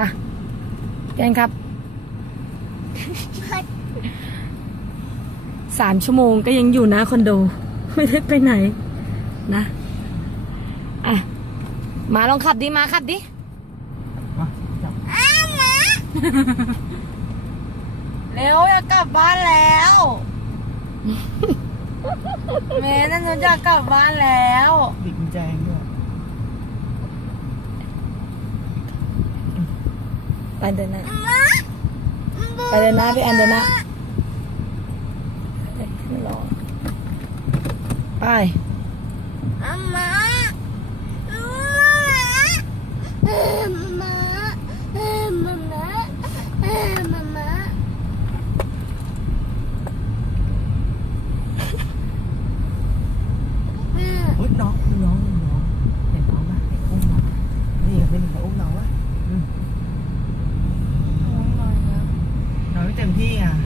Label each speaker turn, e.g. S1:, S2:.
S1: อะแกนครับ สามชั่วโมงก็ยังอยู่นะคอนโด ไม่ได้ไปไหน นะอะมาลองขับดิมาขับดิ
S2: มาจับ
S3: เร็วอยากกลับบ้านแล้วเมย์นั่นหนูอยากกลับบ้านแล้ว
S2: บิดกุญแจเองด้วย Bandana Bandana với Bandana Ai? Mama No, no. เต็มที่อะ